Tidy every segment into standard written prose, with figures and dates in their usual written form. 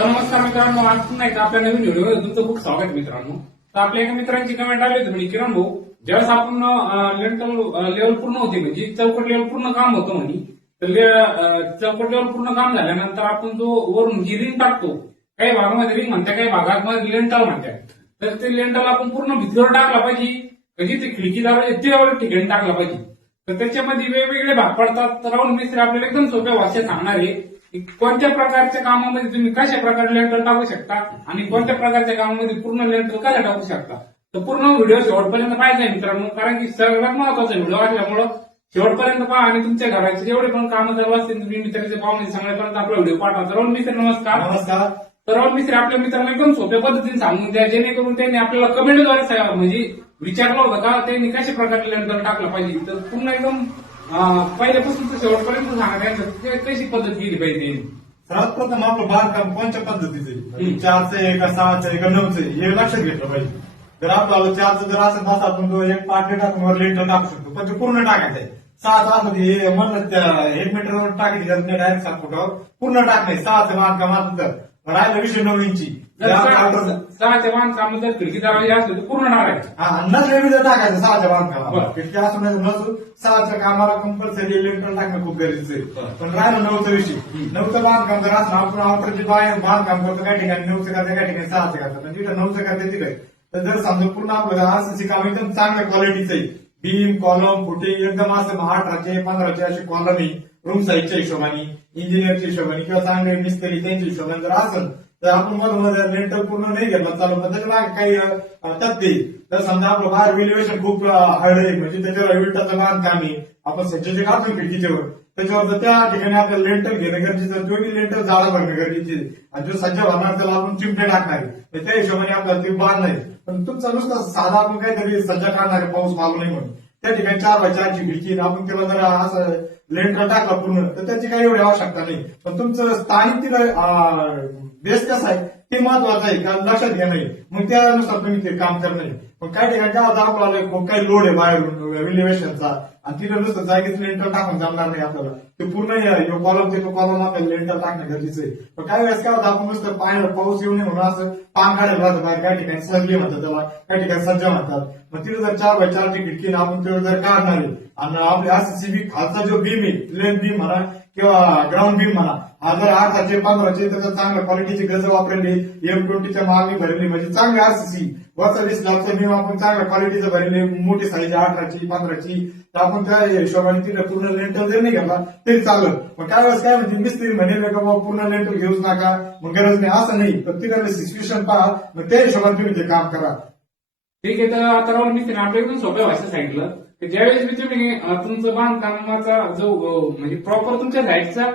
तर नमस्कार मित्रांनो, आज पुन्हा एकदा आपल्या नवीन व्हिडिओ तुमचं खूप स्वागत मित्रांनो. तर आपल्या एका मित्रांची कमेंट आली होती, म्हणजे किरण भाऊ, ज्यावेळेस आपण लेंटल लेवल पूर्ण होती, म्हणजे चौकट लेवल पूर्ण काम होतं म्हणे. तर चौकट लेवल पूर्ण काम झाल्यानंतर आपण जो वरून जी रिंग टाकतो, काही भागामध्ये रिंग म्हणतात, काही भागामध्ये लेंटल म्हणतात. तर ते लेंटल आपण पूर्ण भितीवर टाकला पाहिजे, म्हणजे ते खिडकीदार तेवढ्या ठिकाणी टाकला पाहिजे. तर त्याच्यामध्ये वेगवेगळे भाग पडतात. तर राहुल मिस्त्री आपल्याला एकदम सोप्या भाषेत सांगणार आहे की कोणत्या प्रकारच्या कामामध्ये तुम्ही कशा प्रकारे लेंटल टाकू शकता आणि कोणत्या प्रकारच्या कामामध्ये पूर्ण लेंटल कशा टाकू शकता. तर पूर्ण व्हिडिओ शेवटपर्यंत पाहिजे मित्रांनो, कारण की सगळ्यात महत्वाचा व्हिडिओ असल्यामुळं शेवटपर्यंत पहा आणि तुमच्या घराचे जेवढे पण कामं चालू असतील तुम्ही मित्राचे पाहुणे सगळ्यापर्यंत आपला व्हिडिओ पाठवा. तर राहुल मिस्त्री नमस्कार. नमस्कार. तर राहुल मिस्त्री आपल्या मित्रांना एकदम सोप्या पद्धतीने सांगून द्या, जेणेकरून त्यांनी आपल्याला कमेंटद्वारे म्हणजे विचारलं होतं का त्यांनी कशा प्रकारे लेंटल टाकलं पाहिजे. तर पूर्ण एकदम पहिल्यापासून शेवटपर्यंत सांगा कशी पद्धत केली पाहिजे. सर्वात प्रथम आपलं बांधकाम कोणत्या पद्धतीचे, 4चं आहे का 6चं आहे का 9चं आहे हे लक्षात घेतलं पाहिजे. जर आपल्याला 4चं जर असं तास आपण तो एक पाठ टाकून वर लेंटर टाकू शकतो, पण ते पूर्ण टाकायचं आहे. 6 तास हे म्हणलं त्या 1 मीटरवर टाकायची गरज नाही, डायरेक्ट 7 फुटावर पूर्ण टाकणे. 6चं बांधकाम असलं तर राहिलं विषय 9 इंची. 6च्या बांधकाम जर खिडकीदार असलं तर पूर्ण टाकायचं. नसले जर टाकायचं 6च्या बांधकामाला, खिडकी असून नसून 6च्या कामाला कंपल्सरी लेंटर टाकणं खूप गरजेचं आहे. पण राहिलं 9चा विषय. 9चं बांधकाम जर असं आपण ऑपरेचे बांधकाम करतो, काही ठिकाणी 9चं करते, काही ठिकाणी 6चं करतात, पण तिथे 9चं करते तिथे. तर जर समजा पूर्ण आपलं आरसीसी काम एकदम चांगल्या क्वालिटीचं आहे, बीम कॉलम फुटिंग एकदम असं 18चे 15चे असे कॉलम आहे, रूम साईजच्या हिशोबाने, इंजिनियरच्या हिशोबाने किंवा चांगले मिस्त्री त्यांच्या हिशोबाने जर असेल तर आपण मधून लेंटर पूर्ण नाही घेतलं चालू, पण त्याच्या काही तथ्य. तर समजा आपलं बाहेर व्हिल्युएशन खूप हार्ड आहे, म्हणजे त्याच्यावर विटाचं बांधकाम आहे, आपण सज्जाचे काढतो खिडकीच्यावर, त्याच्यावर तर त्या ठिकाणी आपल्याला लेंटर घेणं गरजेचं, जो की लेंटर जाळा भरणं गरजेचे आहे. आणि जो सज्जा भरणार त्याला आपण चिमटे टाकणार आहे, त्या हिशोबाने आपल्याला ते बांध नाही. पण तुमचा नुसतं साधा आपण काहीतरी सज्जा काढणार आहे, पाऊस मागू नाही म्हणून त्या ठिकाणी 4x4ची खिडकी आपण त्याला जर असं लेंटर टाकला पूर्ण तर त्याची काही एवढी आवश्यकता नाही. पण तुमचं स्थानिक तिला बेस कसं आहे ते महत्वाचं आहे का लक्षात घ्या नाही, मग त्यानुसार तुम्ही ते काम करणार. पण काही ठिकाणी काय होतं आपल्याला काही लोड आहे बाहेरून व्हिल्युएशनचा आणि तिथं नुसतं जागेच लेंटर टाकून जमणार नाही आपल्याला. ते पूर्ण कॉलम ते कॉलम आपल्याला लेंटर टाकणं गरजेचं आहे. पण काही वेळेस काय होतं आपण नुसतं पाऊस येऊ नये म्हणून असं पान काढायला राहतं बाहेर, काही ठिकाणी सजली म्हणतात त्याला, काही ठिकाणी सज्जा म्हणतात. मग तिथे जर 4x4ची खिडकी आपण तेवढं जर काढणार आहे आणि आपल्या आरसीसी खालचा जो बीम आहे, प्लेन बीम म्हणा किंवा ग्राउंड बीम म्हणा, हा जर 8चे 15चे तर चांगल्या क्वालिटीचे गज वापरले, M20च्या मागणी भरली, म्हणजे चांगले आरसीसी वरचा 20 लाखचा बीम आपण चांगल्या क्वालिटीचं भरले, मोठी साईज 18ची 15ची, तर आपण त्या हिशोबाने तिथे पूर्ण लेंटर जर नाही घेतला तरी चालत. पण काय वेळेस काय म्हणजे मिस्त्री म्हणेल का बाबा पूर्ण लेंटर घेऊच नका, मग गरज नाही असं नाही. तर तिकडे सिच्युएशन पहा, मग त्या हिशोबाने तुम्ही ते काम करा. ठीक आहे. तर आता राहुल मिस्त्री आपल्या एकदम सोप्या भाषेत सांगितलं की ज्यावेळेस मी तुम्ही तुमचं बांधकामाचा जो म्हणजे प्रॉपर तुमच्या साईडचा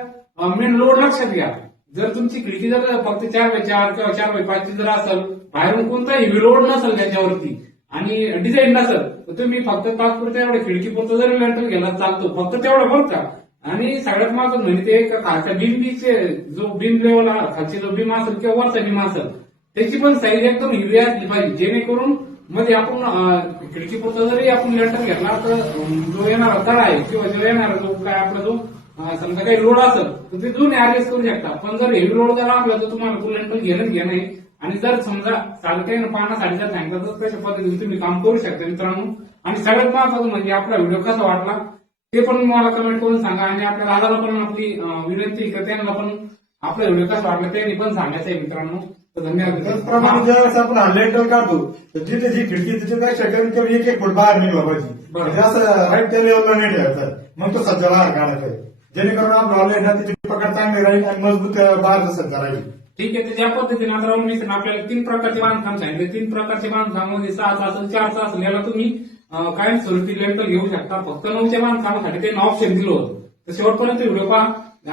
मेन लोड लक्षात घ्या. जर तुमची खिडकी जर फक्त 4x4 किंवा 4x5 जर असेल, बाहेरून कोणताही लोड नसेल त्याच्यावरती आणि डिझाईन नसेल, तर तुम्ही फक्त तात्पुरत्या एवढ्या खिडकीपुरतं जरी लेंटर घ्यायला चालतो, फक्त तेवढं बघ का. आणि सगळ्यात महत्वाचं म्हणजे ते खालच्या बीमचे जो बीम लेवल खालचे जो बीम असेल किंवा वरचा बीम असेल त्याची पण साईज एकदम हिरवी असली पाहिजे, जेणेकरून मध्ये आपण खिडकीपुरता जरी आपण लेंटर घेतला तर जो येणारा तळ आहे किंवा जो येणारा जो काय आपला जो समजा काही लोड असेल तर ते दोन्ही ऍडजस्ट करू शकता. पण जर हेवी लोड जर आपला तर तुम्हाला तो लेंटर घेणंच घेणं आहे. आणि जर समजा चालते पाहण्यासाठी जर सांगितलं तर तशा पद्धतीने तुम्ही काम करू शकता मित्रांनो. आणि सगळ्यात महत्वाचं म्हणजे आपला व्हिडिओ कसा वाटला ते पण मला कमेंट करून सांगा. आणि आपल्या दादाला पण आपली विनंती की त्यांना पण आपला व्हिडिओ कसा वाटला त्यांनी पण सांगायचं आहे मित्रांनो. तर धन्यवाद. त्याचप्रमाणे ज्यावेळेस आपण लेंटर काढतो तर जिथे जी खिडकी त्याच्यापेक्षा कमीत कमी 1 फूट बाहेर निघला पाहिजे, म्हणजे असं राईट त्या लेवलला नाही ठेवायचं, मग तो सज्जा बाहेर काढायचा आहे, जेणेकरून आपलं ना त्याची पकड चांगली राहील आणि मजबूत बाहेर सज्जा राहील. ठीक आहे. तर ज्या पद्धतीने आता राहुल मिस्त्री आपल्याला 3 प्रकारचे बांधकाम सांगितले, 3 प्रकारचे बांधकाम मध्ये 6चं असेल 4चं असेल, याला तुम्ही कायमस्वरूपी लेंटर घेऊ शकता. फक्त 9च्या बांधकामासाठी त्यांनी ऑप्शन दिलं होतं. तर शेवटपर्यंत व्हिडिओ पहा,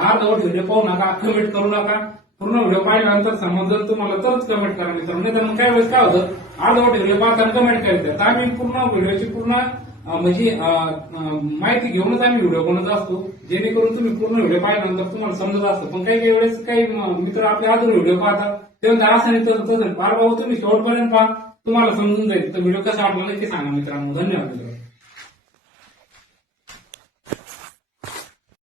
अर्धवट व्हिडिओ पाहू नका, कमेंट करू नका. पूर्ण व्हिडिओ पाहिल्यानंतर समजलं तुम्हाला तरच कमेंट करा मित्रांनो. नाही तर मग काय वेळेस काय होतं अर्धवट व्हिडिओ पाहताना कमेंट करतात. आम्ही पूर्ण व्हिडिओची पूर्ण म्हणजे माहिती घेऊनच आम्ही व्हिडिओ बनवत असतो, जेणेकरून तुम्ही पूर्ण व्हिडिओ पाहिल्यानंतर तुम्हाला समजत असतं. पण काही वेळेस काही मित्र आपले अजून व्हिडिओ पाहतात तेव्हा असं नाही तसं फार बाबा तुम्ही शेवटपर्यंत पहा, तुम्हाला समजून जाईल. तर व्हिडिओ कसा वाटला नक्की सांगा मित्रांनो. धन्यवाद.